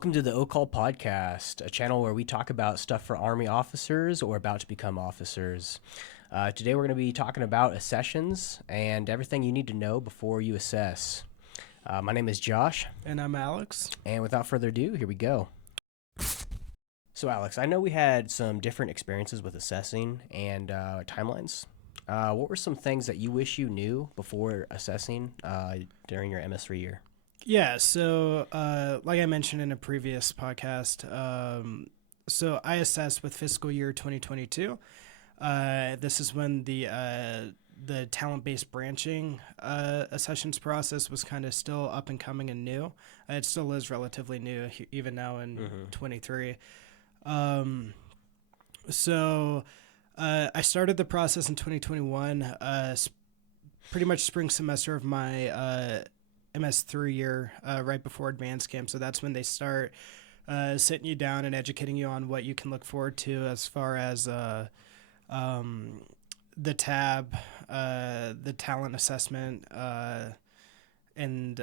Welcome to the O-Call Podcast, a channel where we talk about stuff for Army officers or about to become officers. Today we're going to be talking about accessions and everything you need to know before you assess. My name is Josh. And I'm Alex. And without further ado, here we go. So Alex, I know we had some different experiences with assessing and timelines. What were some things that you wish you knew before assessing during your MS3 year? Yeah, so like I mentioned in a previous podcast, so I assessed with fiscal year 2022. This is when the talent-based branching accessions process was kind of still up and coming and new. It still is relatively new, even now in 23. So I started the process in 2021, pretty much spring semester of my MS3 year, right before advanced camp. So that's when they start sitting you down and educating you on what you can look forward to as far as the tab, the talent assessment, and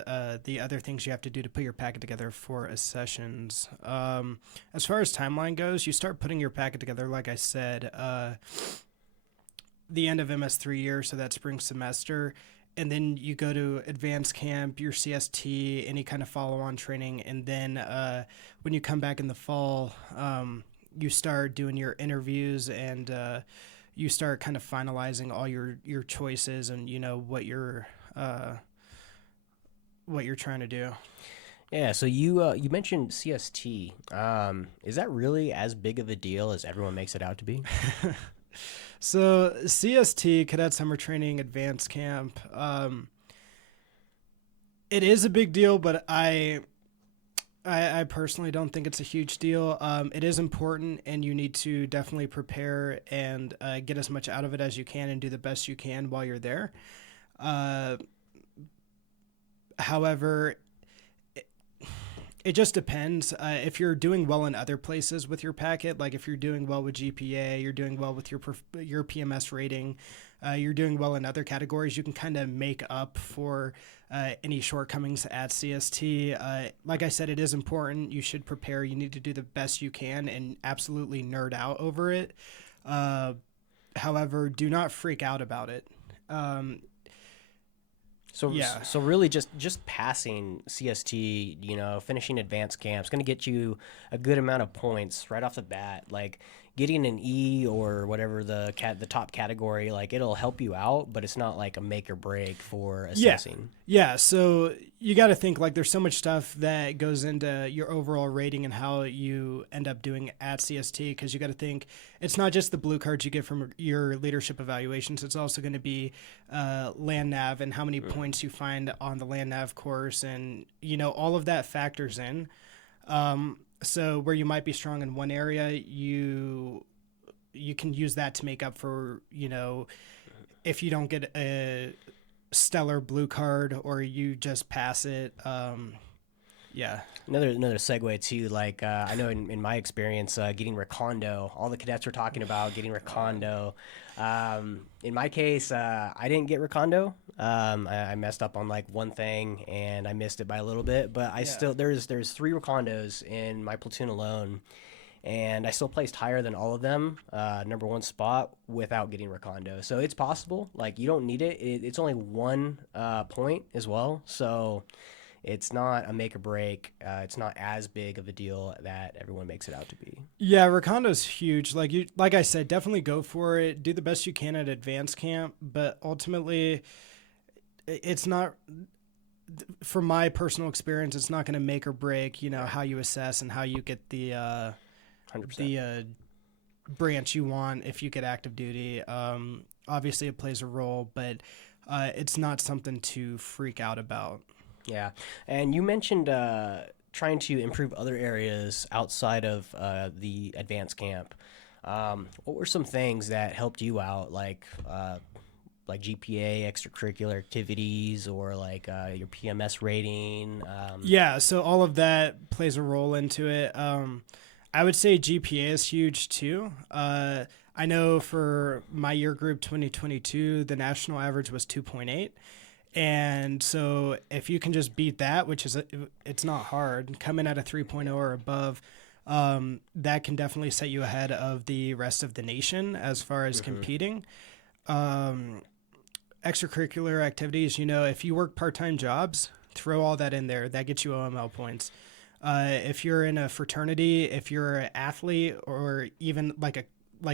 the other things you have to do to put your packet together for accessions. As far as timeline goes, you start putting your packet together, like I said, the end of MS3 year, so that spring semester. And then you go to advanced camp, your CST, any kind of follow-on training. And then when you come back in the fall, you start doing your interviews and you start kind of finalizing all your choices and, you know, what you're trying to do. Yeah, so you mentioned CST. Is that really as big of a deal as everyone makes it out to be? So CST, Cadet Summer Training Advanced Camp, it is a big deal, but I personally don't think it's a huge deal. It is important, and you need to definitely prepare and get as much out of it as you can and do the best you can while you're there. However, it just depends. If you're doing well in other places with your packet, like if you're doing well with GPA, you're doing well with your PMS rating, you're doing well in other categories, you can kind of make up for any shortcomings at CST. Like I said, it is important. You should prepare. You need to do the best you can and absolutely nerd out over it. However, do not freak out about it. So really just passing CST, you know, finishing advanced camp is going to get you a good amount of points right off the bat. Like getting an E or whatever the top category, like it'll help you out, but it's not like a make or break for assessing. Yeah. So you got to think like there's so much stuff that goes into your overall rating and how you end up doing at CST, because you got to think it's not just the blue cards you get from your leadership evaluations. It's also going to be land nav and how many points you find on the land nav course, and you know all of that factors in. So where you might be strong in one area, you can use that to make up for, you know, if you don't get a stellar blue card or you just pass it. Yeah. Another segue too, like I know in my experience, getting recondo, all the cadets were talking about getting recondo. In my case, I didn't get recondo. I messed up on like one thing and I missed it by a little bit, but I still there's 3 recondos in my platoon alone, and I still placed higher than all of them, #1 spot without getting recondo. So it's possible. Like you don't need it. It's only 1 point as well. So it's not a make or break. It's not as big of a deal that everyone makes it out to be. Yeah, Rakondo's huge. Like I said, definitely go for it. Do the best you can at advanced camp, but ultimately, it's not. From my personal experience, it's not going to make or break. You know how you assess and how you get the 100%. Branch you want if you get active duty. Obviously, it plays a role, but it's not something to freak out about. Yeah, and you mentioned trying to improve other areas outside of the advanced camp. What were some things that helped you out, like GPA, extracurricular activities, or like your PMS rating? Yeah, so all of that plays a role into it. I would say GPA is huge too. I know for my year group 2022, the national average was 2.8. And so if you can just beat that, which is it's not hard, come in at a 3.0 or above, that can definitely set you ahead of the rest of the nation as far as competing. Extracurricular activities, if you work part-time jobs, throw all that in there. That gets you OML points. If you're in a fraternity, if you're an athlete, or even like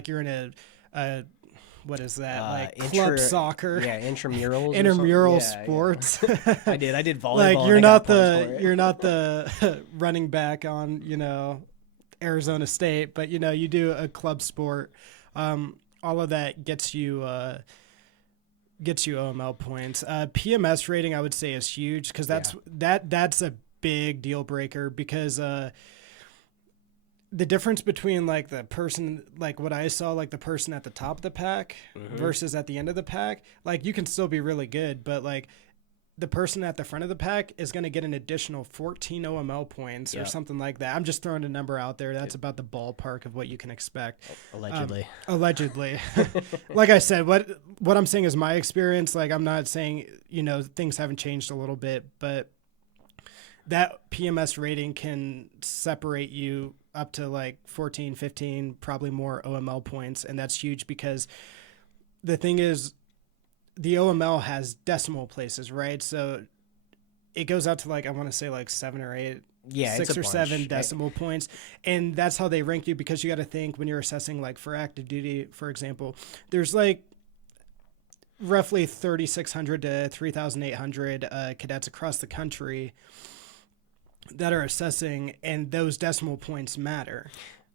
you're in a what is that? Club soccer. Yeah, intramurals. Intramural sports. Yeah. I did volleyball. Like you're not the running back on, Arizona State, but you do a club sport. All of that gets you OML points. PMS rating, I would say, is huge because that's a big deal breaker, because the difference between like the person, like what I saw, like the person at the top of the pack versus at the end of the pack, like you can still be really good, but like the person at the front of the pack is going to get an additional 14 OML points or something like that. I'm just throwing a number out there. That's about the ballpark of what you can expect. Allegedly. Allegedly. Like I said, what I'm saying is my experience. Like I'm not saying, things haven't changed a little bit, but that PMS rating can separate you up to like 14, 15, probably more OML points. And that's huge because the thing is, the OML has decimal places, right? So it goes out to like, I want to say like 7 or 8, 6 or 7 decimal points. And that's how they rank you, because you got to think when you're assessing, like for active duty, for example, there's like roughly 3,600 to 3,800 cadets across the country that are assessing, and those decimal points matter.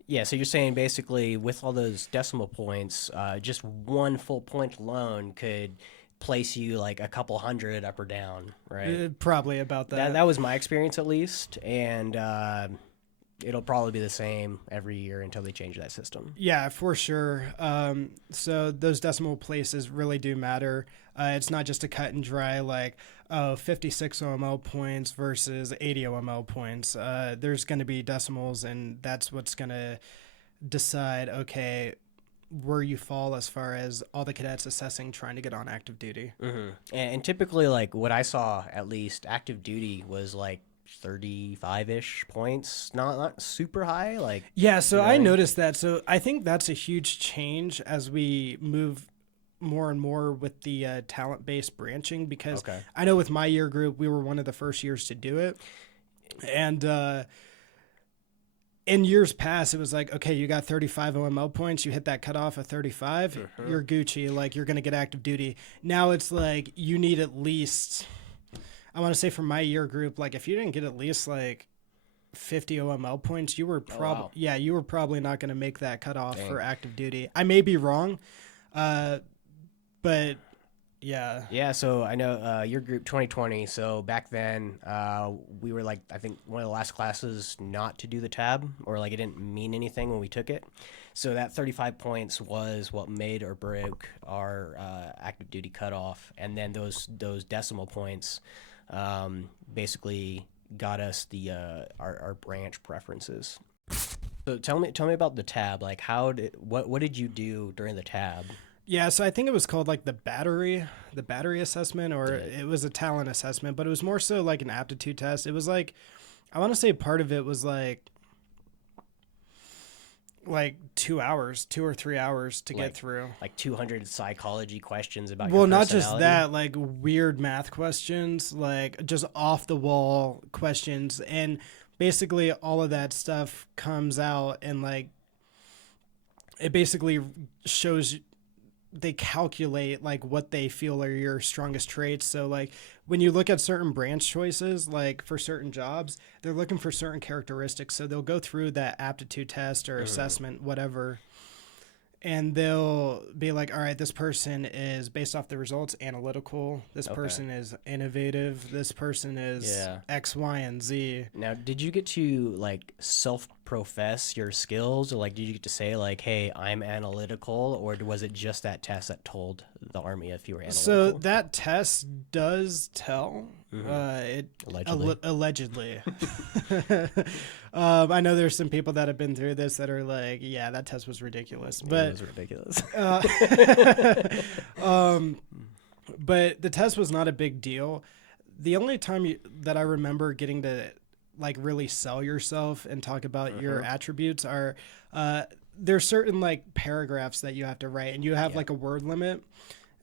Yeah, so you're saying basically with all those decimal points, just one full point alone could place you like a couple hundred up or down, right? Probably about that. That was my experience at least, and it'll probably be the same every year until they change that system. Yeah, for sure. So those decimal places really do matter. It's not just a cut and dry like, 56 OML points versus 80 OML points. There's going to be decimals, and that's what's going to decide, okay, where you fall as far as all the cadets assessing trying to get on active duty. And typically, like what I saw, at least active duty was like 35-ish points, not super high. Like so I noticed that. So I think that's a huge change as we move more and more with the talent-based branching, because I know with my year group, we were one of the first years to do it. And in years past, it was like, okay, you got 35 OML points, you hit that cutoff of 35, you're Gucci, like you're going to get active duty. Now it's like you need at least, I want to say for my year group, like if you didn't get at least like 50 OML points, you were you were probably not going to make that cutoff for active duty. I may be wrong, but yeah. So I know your group 2020. So back then, we were like, I think one of the last classes not to do the tab, or like it didn't mean anything when we took it. So that 35 points was what made or broke our active duty cutoff, and then those decimal points basically got us the our branch preferences. So tell me about the tab. Like what did you do during the tab? Yeah, so I think it was called like the battery assessment, or it was a talent assessment, but it was more so like an aptitude test. It was like, I want to say part of it was like 2 or 3 hours to get through. Like 200 psychology questions about your personality. Well, not just that, like weird math questions, like just off the wall questions. And basically all of that stuff comes out, and like it basically shows, they calculate like what they feel are your strongest traits. So like when you look at certain branch choices, like for certain jobs, they're looking for certain characteristics. So they'll go through that aptitude test or assessment, whatever, and they'll be like, all right, this person is, based off the results, analytical. This person is innovative. This person is X, Y, and Z. Now, did you get to like self-profess your skills, or like did you get to say like, hey, I'm analytical, or was it just that test that told the Army if you were analytical? So that test does tell. Allegedly. I know there's some people that have been through this that are like, yeah, that test was ridiculous. But it was ridiculous. But the test was not a big deal. The only time that I remember getting to like really sell yourself and talk about your attributes are there's certain like paragraphs that you have to write, and you have like a word limit.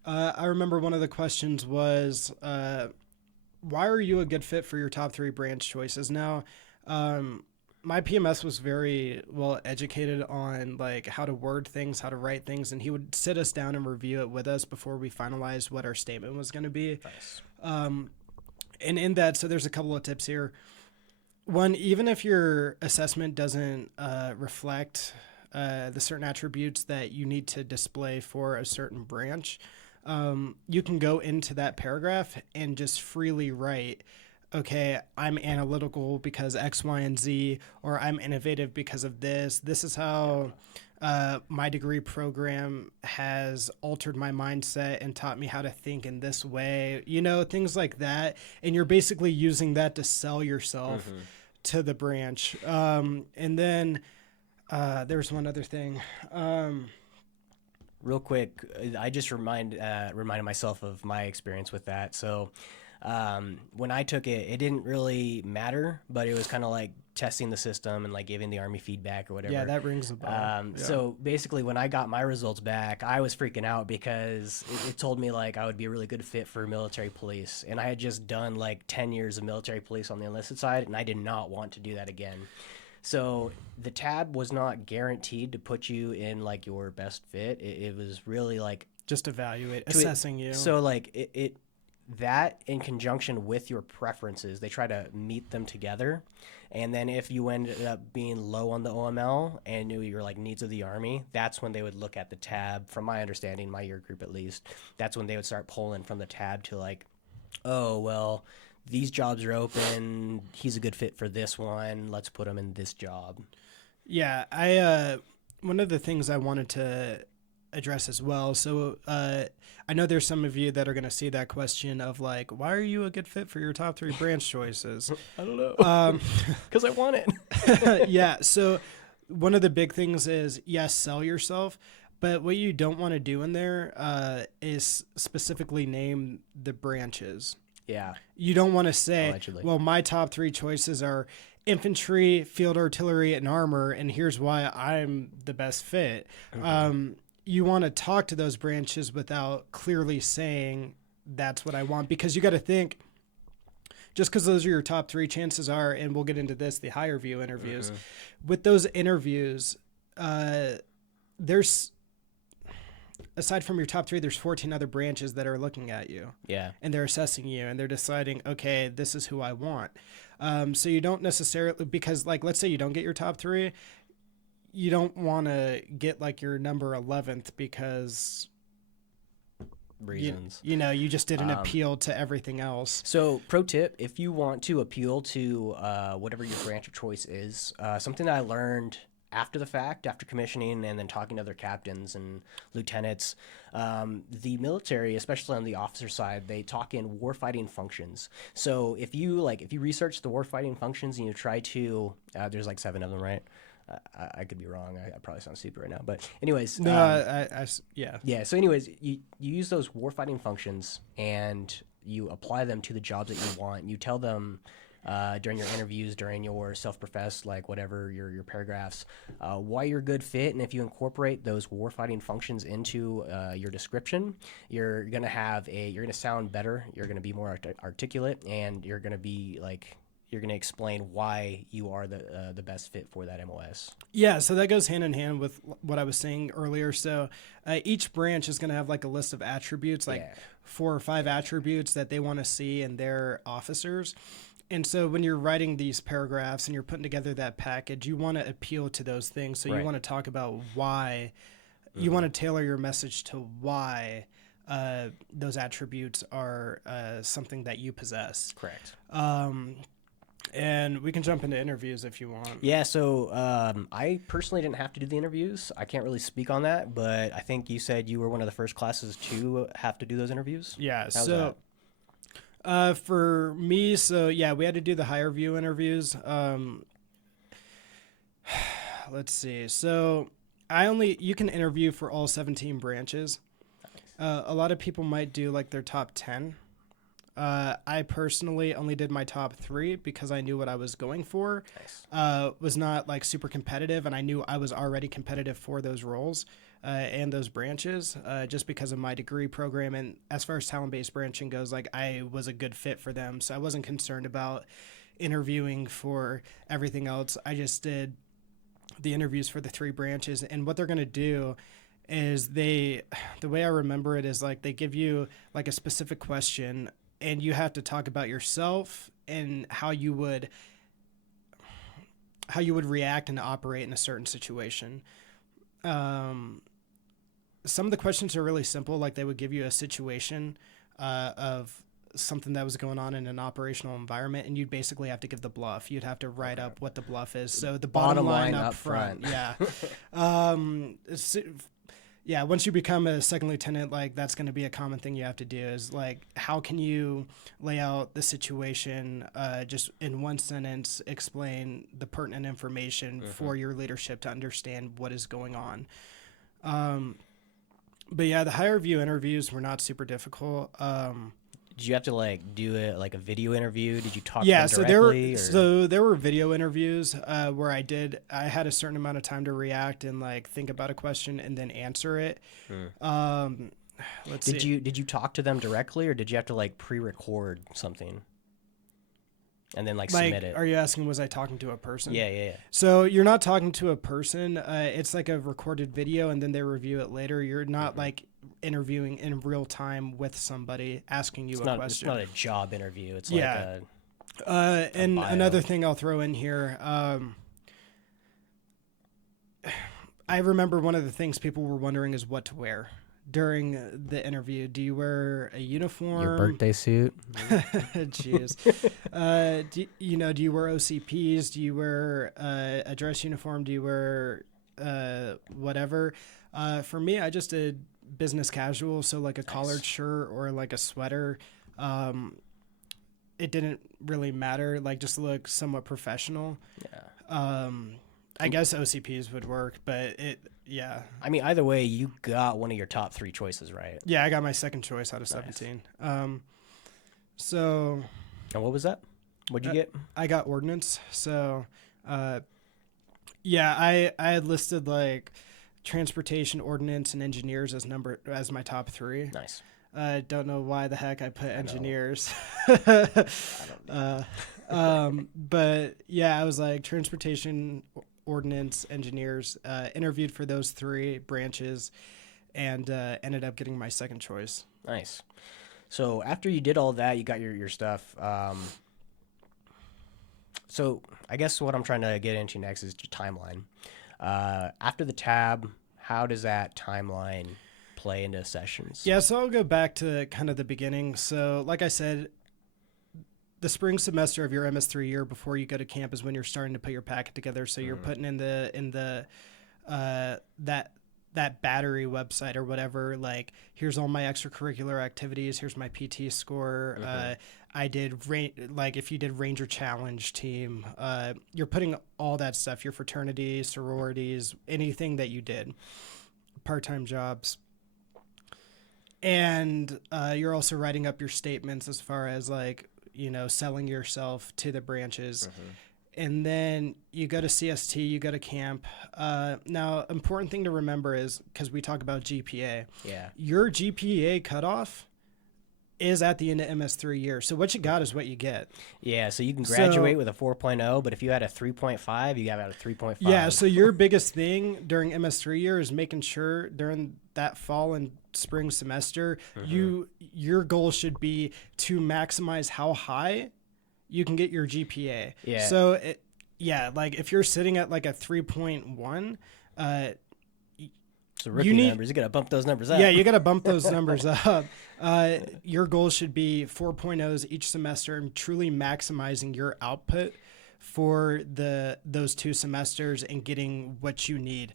I remember one of the questions was, why are you a good fit for your top 3 branch choices? Now, my PMS was very well educated on like how to word things, how to write things, and he would sit us down and review it with us before we finalized what our statement was going to be. Nice. And in that, so there's a couple of tips here. One, even if your assessment doesn't reflect the certain attributes that you need to display for a certain branch, you can go into that paragraph and just freely write, okay, I'm analytical because X, Y, and Z, or I'm innovative because of this. This is how my degree program has altered my mindset and taught me how to think in this way, things like that. And you're basically using that to sell yourself to the branch. And then there's one other thing. Real quick, I just reminded myself of my experience with that. So when I took it, it didn't really matter, but it was kind of like testing the system and like giving the Army feedback or whatever. Yeah, that rings a bell. So basically, when I got my results back, I was freaking out because it told me like I would be a really good fit for military police, and I had just done like 10 years of military police on the enlisted side, and I did not want to do that again. So the tab was not guaranteed to put you in like your best fit. It was really like just assessing you. So like it that in conjunction with your preferences, they try to meet them together. And then if you ended up being low on the OML and knew your like needs of the Army, that's when they would look at the tab. From my understanding, my year group at least, that's when they would start pulling from the tab to like, oh well, these jobs are open. He's a good fit for this one. Let's put him in this job. Yeah, I one of the things I wanted to address as well. So I know there's some of you that are going to see that question of like, why are you a good fit for your top 3 branch choices? I don't know. Because I want it. Yeah. So one of the big things is, yes, sell yourself. But what you don't want to do in there is specifically name the branches. Yeah. You don't want to say, allegedly, well, my top 3 choices are infantry, field artillery, and armor, and here's why I'm the best fit. You want to talk to those branches without clearly saying that's what I want, because you got to think, just because those are your top 3, chances are, and we'll get into this, the higher view interviews. With those interviews, there's, aside from your top 3, there's 14 other branches that are looking at you. Yeah. And they're assessing you, and they're deciding, okay, this is who I want. So you don't necessarily, because like, let's say you don't get your top 3, you don't want to get like your number 11th because reasons. You just didn't appeal to everything else. So pro tip, if you want to appeal to whatever your branch of choice is, something that I learned after the fact, after commissioning and then talking to other captains and lieutenants, the military, especially on the officer side, they talk in warfighting functions. So if you research the warfighting functions and you try to, there's like 7 of them, right? I could be wrong. I probably sound stupid right now, but anyways. Yeah. Yeah. So anyways, you use those warfighting functions and you apply them to the jobs that you want. You tell them during your interviews, during your self-professed, like whatever your paragraphs, why you're a good fit. And if you incorporate those warfighting functions into your description, you're gonna sound better. You're gonna be more articulate, and you're gonna be like, you're going to explain why you are the best fit for that MOS. Yeah, so that goes hand in hand with what I was saying earlier. So each branch is going to have like a list of attributes, like 4 or 5 attributes that they want to see in their officers. And so when you're writing these paragraphs and you're putting together that package, you want to appeal to those things. So you want to talk about why. You want to tailor your message to why those attributes are something that you possess. Correct. And we can jump into interviews if you want. Yeah, so I personally didn't have to do the interviews. I can't really speak on that, but I think you said you were one of the first classes to have to do those interviews. Yeah, so for me, we had to do the higher view interviews. Let's see. So you can interview for all 17 branches. A lot of people might do like their top 10. I personally only did my top 3 because I knew what I was going for. Nice. Was not like super competitive, and I knew I was already competitive for those roles and those branches just because of my degree program. And as far as talent-based branching goes, like I was a good fit for them, so I wasn't concerned about interviewing for everything else. I just did the interviews for the 3 branches, and what they're going to do is the way I remember it is like they give you like a specific question, and you have to talk about yourself and how you would react and operate in a certain situation. Some of the questions are really simple, like they would give you a situation of something that was going on in an operational environment, and you'd basically have to give the bluff. You'd have to write up what the bluff is. So the bottom line up front. Yeah. Yeah, once you become a second lieutenant, like that's going to be a common thing you have to do is like, how can you lay out the situation, just in one sentence, explain the pertinent information for your leadership to understand what is going on. But yeah, the higher view interviews were not super difficult. Did you have to like do it like a video interview? Did you talk Yeah, to them directly? so there were video interviews where I had a certain amount of time to react and like think about a question and then answer it. Did you talk to them directly, or did you have to like pre-record something and then like submit it? Are you asking, was I talking to a person? Yeah. So you're not talking to a person. It's like a recorded video, and then they review it later. You're not like interviewing in real time with somebody asking you a question. It's not a job interview. It's yeah. like a and bio. Another thing I'll throw in here. I remember one of the things people were wondering is what to wear during the interview. Do you wear a uniform? Your birthday suit? Jeez. Do you wear OCPs? Do you wear a dress uniform? Do you wear whatever? For me, I just did business casual, so like a collared shirt or like a sweater. It didn't really matter, like just look somewhat professional. Yeah. I guess OCPs would work, but yeah. I mean, either way, you got one of your top 3 choices, right? Yeah, I got my second choice out of 17. So. And what was that? What'd you get? I got ordnance. So, yeah, I had listed like transportation, ordnance, and engineers as my top 3. Nice. I don't know why the heck I put engineers. I don't know. But yeah, I was like transportation, ordnance, engineers, interviewed for those 3 branches, and ended up getting my second choice. Nice. So after you did all that, you got your stuff. So I guess what I'm trying to get into next is your timeline. After the tab, how does that timeline play into sessions? Yeah, so I'll go back to kind of the beginning. So like I said, the spring semester of your MS3 year before you go to camp is when you're starting to put your packet together. So you're putting in the that battery website or whatever, like here's all my extracurricular activities, here's my PT score. I did like if you did Ranger Challenge team, you're putting all that stuff, your fraternity, sororities, anything that you did, part-time jobs. And you're also writing up your statements as far as like, selling yourself to the branches. And then you go to CST, you go to camp. Now, important thing to remember is, because we talk about GPA, your GPA cutoff is at the end of MS3 year. So what you got is what you get. Yeah, so you can graduate with a 4.0, but if you had a 3.5, you got out a 3.5. Yeah, so your biggest thing during MS3 year is making sure during that fall and spring semester, your goal should be to maximize how high you can get your GPA. Yeah. So, like if you're sitting at like a 3.1, so rookie numbers, you got to bump those numbers up. Yeah, you got to bump those numbers up. Your goal should be 4.0s each semester and truly maximizing your output for those 2 semesters and getting what you need.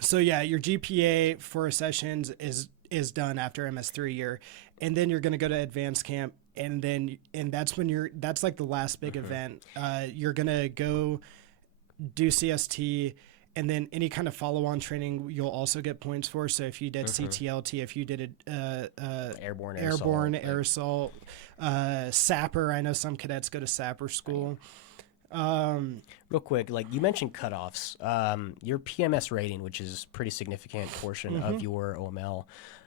So yeah, your GPA for Accessions is done after MS3 year, and then you're going to go to advanced camp, and that's like the last big event. You're going to go do CST, And then any kind of follow-on training, you'll also get points for. So if you did CTLT, if you did Airborne air assault, sapper. I know some cadets go to sapper school. Real quick, like you mentioned cutoffs. Your PMS rating, which is a pretty significant portion of your OML.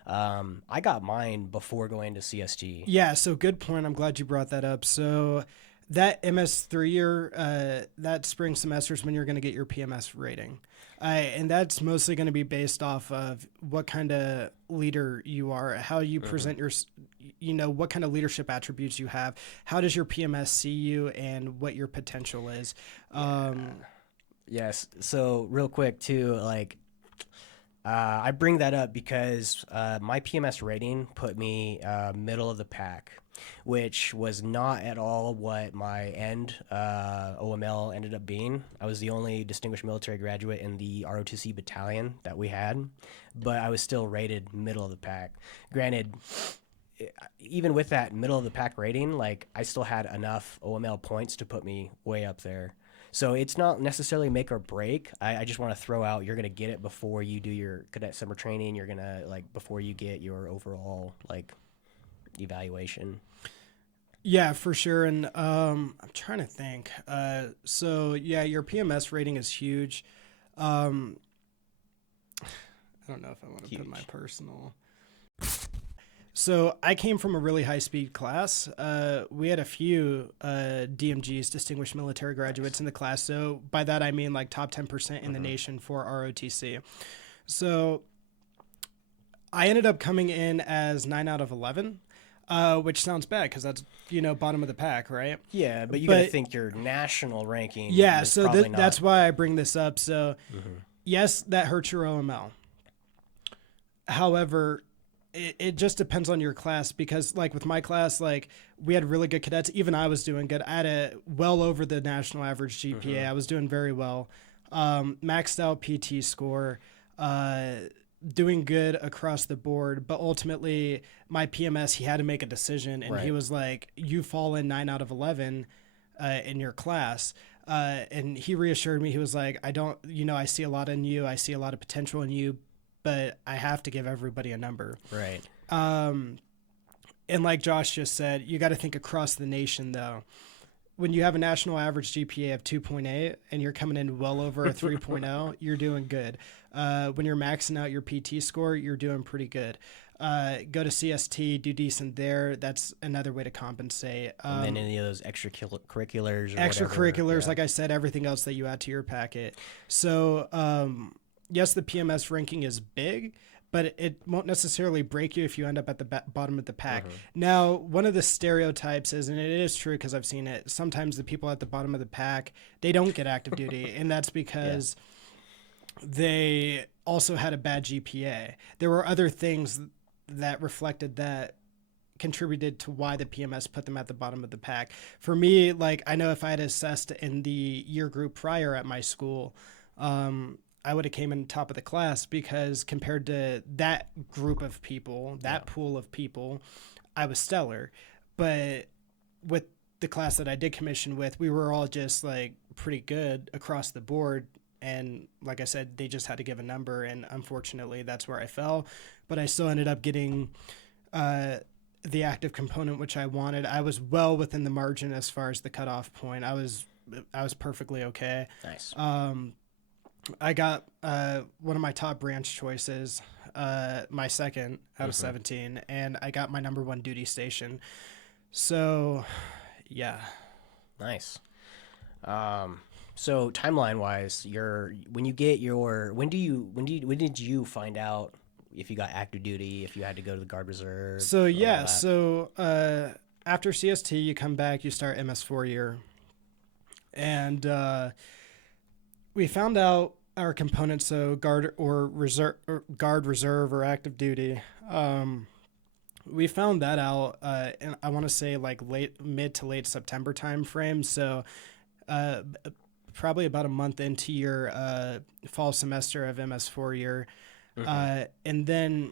I got mine before going to CST. Yeah, so good point. I'm glad you brought that up. So that MS 3-year, that spring semester is when you're going to get your PMS rating. And that's mostly going to be based off of what kind of leader you are, how you present your, what kind of leadership attributes you have. How does your PMS see you and what your potential is? Yes. So real quick too, like, I bring that up because my PMS rating put me middle of the pack, which was not at all what my end OML ended up being. I was the only distinguished military graduate in the ROTC battalion that we had, but I was still rated middle of the pack. Granted, even with that middle of the pack rating, like I still had enough OML points to put me way up there. So it's not necessarily make or break. I just want to throw out, you're going to get it before you do your cadet summer training. You're going to, like, before you get your overall, like, evaluation. Yeah, for sure. And I'm trying to think. So, yeah, your PMS rating is huge. I don't know if I want to put my personal... So I came from a really high-speed class. We had a few DMGs, Distinguished Military Graduates, in the class. So by that I mean like top 10% in the nation for ROTC. So I ended up coming in as 9 out of 11, which sounds bad because that's, bottom of the pack, right? Yeah, but you got to think your national ranking. Yeah, is so probably that's why I bring this up. So yes, that hurts your OML. However, it just depends on your class because, like, with my class, like, we had really good cadets. Even I was doing good. I had a well over the national average GPA. I was doing very well. Maxed out PT score, doing good across the board. But ultimately, my PMS, he had to make a decision, and he was like, you fall in 9 out of 11 in your class. And he reassured me. He was like, I see a lot in you. I see a lot of potential in you, but I have to give everybody a number. Right. And like Josh just said, you got to think across the nation, though. When you have a national average GPA of 2.8 and you're coming in well over a 3.0, you're doing good. When you're maxing out your PT score, you're doing pretty good. Go to CST, do decent there. That's another way to compensate. And then any of those extracurriculars or extracurriculars, whatever. like I said, everything else that you add to your packet. So, yes, the PMS ranking is big, but it won't necessarily break you if you end up at the bottom of the pack. Now, one of the stereotypes is, and it is true because I've seen it, sometimes the people at the bottom of the pack, they don't get active duty, and that's because they also had a bad GPA. There were other things that reflected that contributed to why the PMS put them at the bottom of the pack. For me, like, I know if I had assessed in the year group prior at my school, I would have came in top of the class because compared to that group of people, that pool of people, I was stellar. But with the class that I did commission with, we were all just like pretty good across the board. And like I said, they just had to give a number. And unfortunately, that's where I fell. But I still ended up getting the active component, which I wanted. I was well within the margin as far as the cutoff point. I was perfectly okay. Nice. I got one of my top branch choices, my second out of 17, and I got my number 1 duty station. So, yeah. Nice. So timeline wise, when did you find out if you got active duty, if you had to go to the Guard Reserve? So yeah, after CST, you come back, you start MS 4-year, and we found out our components, so guard reserve or active duty. We found that out, and I want to say like mid to late September time frame. So, probably about a month into your fall semester of MS 4-year, and then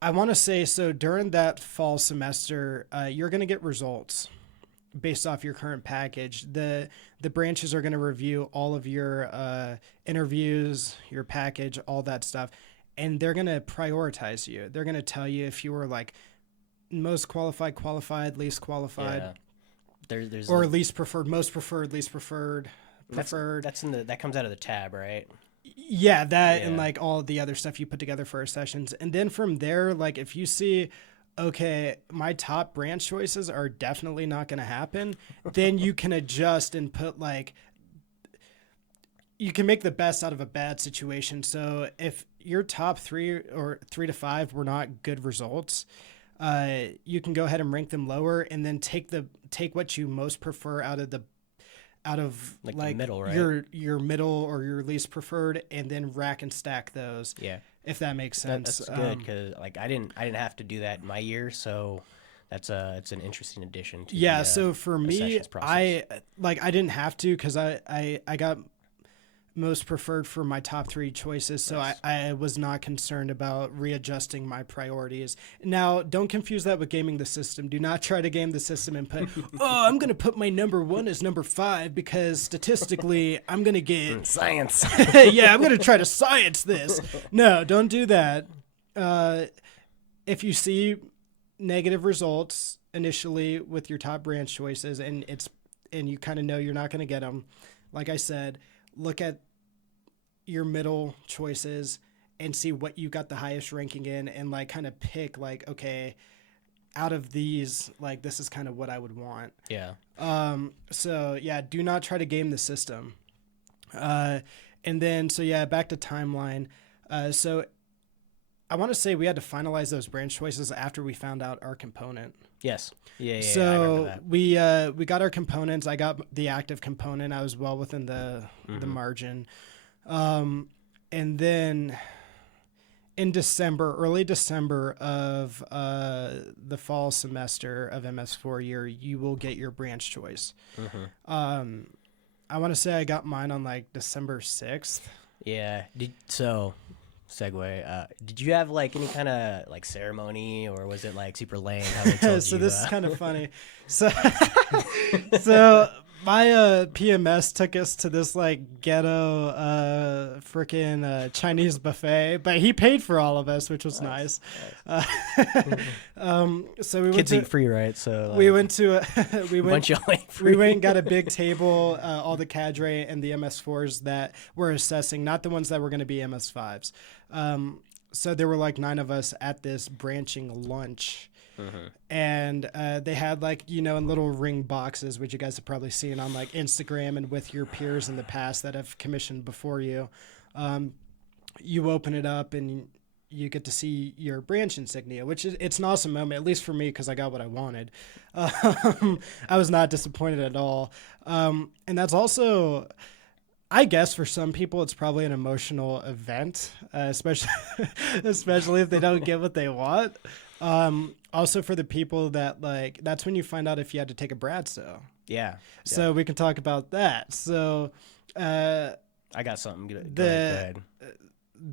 I want to say, so during that fall semester, you're going to get results. based off your current package. The branches are going to review all of your interviews, your package, all that stuff, and they're going to prioritize you. They're going to tell you if you were like most qualified, least qualified. Yeah. There's or least preferred, most preferred, least preferred, preferred. That's in that comes out of the tab, right? Yeah, that and like all the other stuff you put together for Accessions. And then from there, like if you see, okay, my top branch choices are definitely not going to happen, then you can adjust and put like, you can make the best out of a bad situation. So if your top 3 or 3 to 5 were not good results, you can go ahead and rank them lower, and then take what you most prefer out of the middle, right? Your middle or your least preferred, and then rack and stack those. Yeah, if that makes sense. That's good, because like I didn't have to do that in my year, so it's an interesting addition to the, so for me, I didn't have to, because I got most preferred for my top 3 choices, so nice. I was not concerned about readjusting my priorities. Now, don't confuse that with gaming the system. Do not try to game the system and put, I'm going to put my number 1 as number 5 because statistically I'm going to get science. Yeah, I'm going to try to science this. No, don't do that. If you see negative results initially with your top branch choices, and you kind of know you're not going to get them, like I said, look at your middle choices and see what you got the highest ranking in, and like kind of pick like, okay, out of these, like this is kind of what I would want. Yeah. So yeah, do not try to game the system. And then, so yeah, back to timeline. So I want to say we had to finalize those branch choices after we found out our component. Yes. Yeah. So I remember that. We got our components. I got the active component. I was well within the margin. And then in December, early December of the fall semester of MS4 year, you will get your branch choice. I want to say I got mine on like December 6th. Yeah. Segue. Did you have like any kind of like ceremony, or was it like super lame? How they told So you, this is kind of funny. So my PMS took us to this like ghetto freaking Chinese buffet, but he paid for all of us, which was nice. So we kids eat free, right? So like, we went to we went and got a big table, all the cadre and the MS4s that were assessing, not the ones that were going to be MS5s. So there were like 9 of us at this branching lunch. And they had like, in little ring boxes, which you guys have probably seen on like Instagram and with your peers in the past that have commissioned before you. You open it up and you get to see your branch insignia, which it's an awesome moment, at least for me, because I got what I wanted. I was not disappointed at all. And that's also, I guess for some people, it's probably an emotional event, especially if they don't get what they want. Also for the people that like, that's when you find out if you had to take a Bradstow. Yeah. So we can talk about that. So, I got something. Go ahead.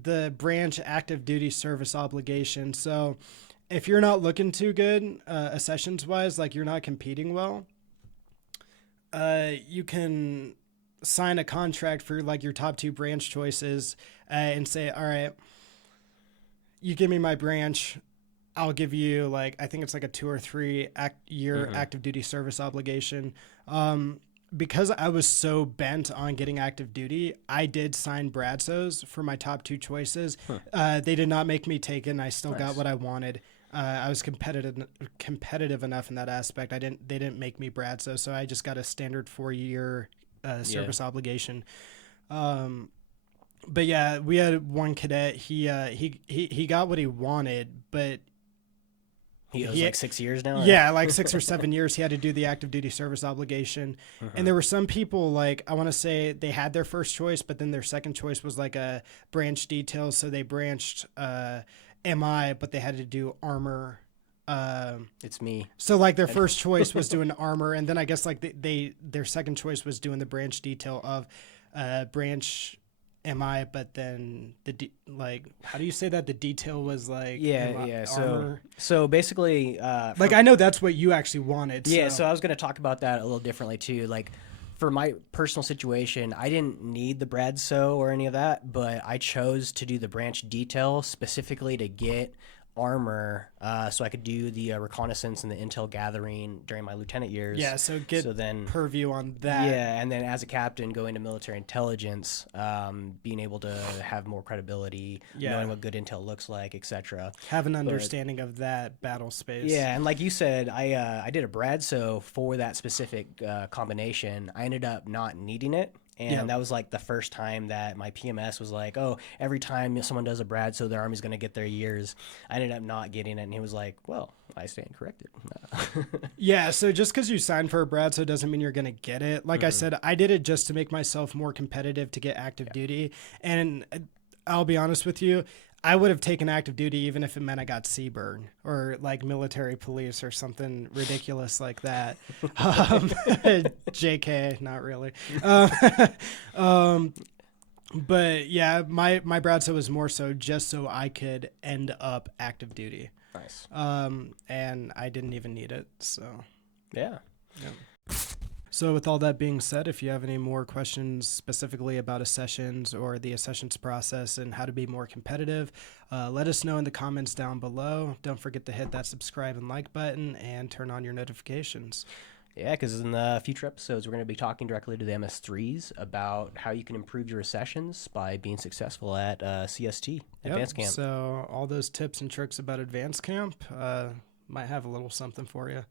The branch active duty service obligation. So if you're not looking too good, accessions wise, like you're not competing well, you can sign a contract for like your top 2 branch choices, and say, all right, you give me my branch, I'll give you like, I think it's like a 2 or 3 year active duty service obligation. Because I was so bent on getting active duty, I did sign Bradstows for my top 2 choices. They did not make me take it, and I still got what I wanted. I was competitive enough in that aspect. They didn't make me Bradstow, so I just got a standard 4-year service obligation. But yeah, we had one cadet. He got what he wanted, but he owes like 6 years now? Yeah, like 6 or 7 years he had to do the active duty service obligation. And there were some people, like, I want to say they had their first choice, but then their second choice was like a branch detail. So they branched MI, but they had to do armor. It's me. So like their first choice was doing armor. And then I guess like their second choice was doing the branch detail of branch am I? But then how do you say that? The detail was like, Yeah. armor. So basically, I know that's what you actually wanted. yeah. So I was going to talk about that a little differently too. Like for my personal situation, I didn't need the Bradso or any of that, but I chose to do the branch detail specifically to get armor, so I could do the reconnaissance and the intel gathering during my lieutenant years. Yeah, so get purview on that. Yeah, and then as a captain, go into military intelligence, being able to have more credibility, knowing what good intel looks like, etc. Have an understanding of that battle space. Yeah, and like you said, I did a Bradso for that specific combination. I ended up not needing it. And that was like the first time that my PMS was like, oh, every time someone does a Bradso, their army's going to get their years. I ended up not getting it. And he was like, well, I stand corrected. Yeah, so just because you signed for a Bradso doesn't mean you're going to get it. Like I said, I did it just to make myself more competitive to get active duty. And I'll be honest with you, I would have taken active duty even if it meant I got Seaburn or like military police or something ridiculous like that. JK, not really. But yeah, my Bradso was more so just so I could end up active duty. Nice. And I didn't even need it. So yeah. So with all that being said, if you have any more questions specifically about accessions or the accessions process and how to be more competitive, let us know in the comments down below. Don't forget to hit that subscribe and like button and turn on your notifications. Yeah, because in the future episodes, we're going to be talking directly to the MS3s about how you can improve your accessions by being successful at CST, Advanced Camp. So all those tips and tricks about Advanced Camp might have a little something for you.